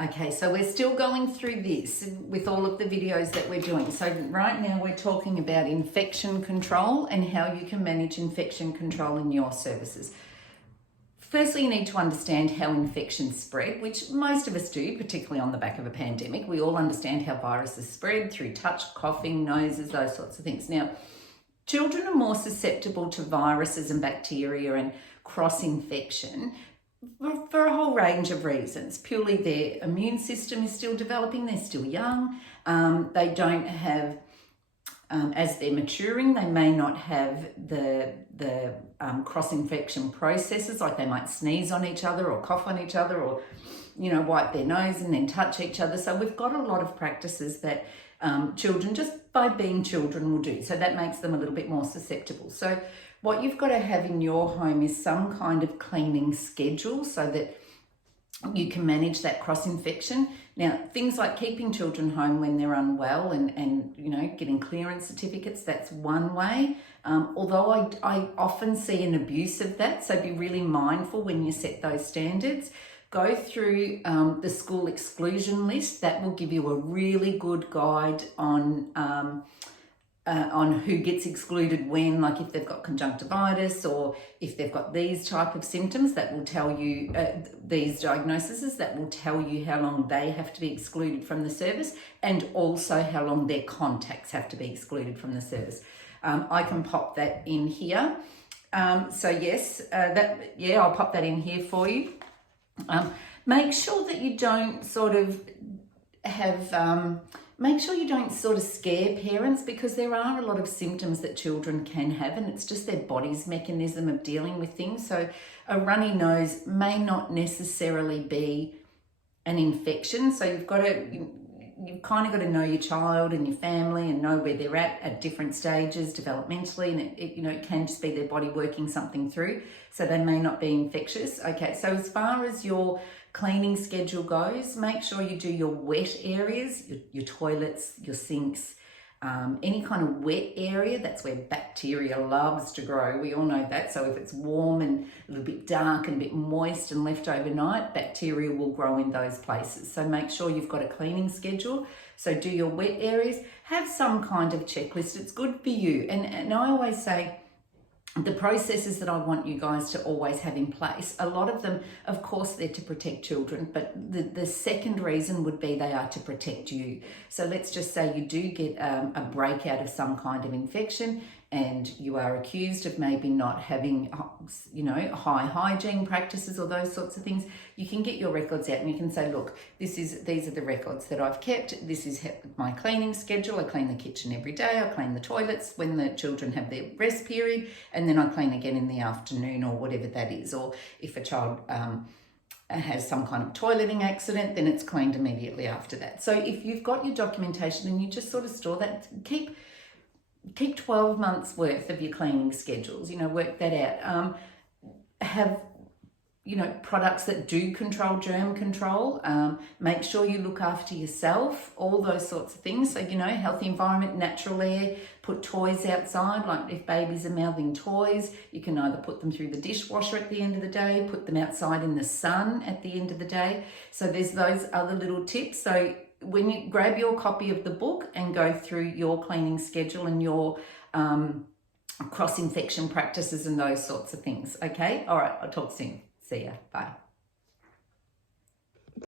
Okay, so we're still going through this with all of the videos that we're doing. So right now we're talking about infection control and how you can manage infection control in your services. Firstly, you need to understand how infections spread, which most of us do, particularly on the back of a pandemic. We all understand how viruses spread through touch, coughing, noses, those sorts of things. Now, children are more susceptible to viruses and bacteria and cross-infection for a whole range of reasons. Purely their immune system is still developing, they're still young, they don't have, as they're maturing, they may not have the cross-infection processes, like they might sneeze on each other or cough on each other or, wipe their nose and then touch each other. So we've got a lot of practices that children, just by being children, will do. So that makes them a little bit more susceptible. So what you've got to have in your home is some kind of cleaning schedule so that you can manage that cross-infection. Now, things like keeping children home when they're unwell and getting clearance certificates, that's one way. Although I often see an abuse of that, so be really mindful when you set those standards. Go through the school exclusion list. That will give you a really good guide on who gets excluded when, like if they've got conjunctivitis or if they've got these type of symptoms, that will tell you, these diagnoses, that will tell you how long they have to be excluded from the service and also how long their contacts have to be excluded from the service. I can pop that in here. So yes, I'll pop that in here for you. Make sure that you don't sort of have... Make sure you don't sort of scare parents, because there are a lot of symptoms that children can have and it's just their body's mechanism of dealing with things. So a runny nose may not necessarily be an infection. So you've kind of got to know your child and your family and know where they're at different stages developmentally, and it can just be their body working something through. So they may not be infectious. Okay, so as far as your cleaning schedule goes, make sure you do your wet areas, your toilets, your sinks, any kind of wet area. That's where bacteria loves to grow. We all know that. So if it's warm and a little bit dark and a bit moist and left overnight, bacteria will grow in those places. So make sure you've got a cleaning schedule. So do your wet areas, have some kind of checklist. It's good for you. And I always say, the processes that I want you guys to always have in place, a lot of them, of course, they're to protect children, but the second reason would be they are to protect you. So let's just say you do get a breakout of some kind of infection and you are accused of maybe not having, high hygiene practices or those sorts of things. You can get your records out and you can say, look, these are the records that I've kept. This is my cleaning schedule. I clean the kitchen every day. I clean the toilets when the children have their rest period, and then I clean again in the afternoon or whatever that is. Or if a child has some kind of toileting accident, then it's cleaned immediately after that. So if you've got your documentation and you just sort of store that, keep 12 months worth of your cleaning schedules, work that out. Have, products that do control germ control. Make sure you look after yourself, all those sorts of things. So, healthy environment, natural air, put toys outside. Like if babies are mouthing toys, you can either put them through the dishwasher at the end of the day, put them outside in the sun at the end of the day. So there's those other little tips. So when you grab your copy of the book and go through your cleaning schedule and your cross-infection practices and those sorts of things. Okay? All right, I'll talk soon. See ya. Bye.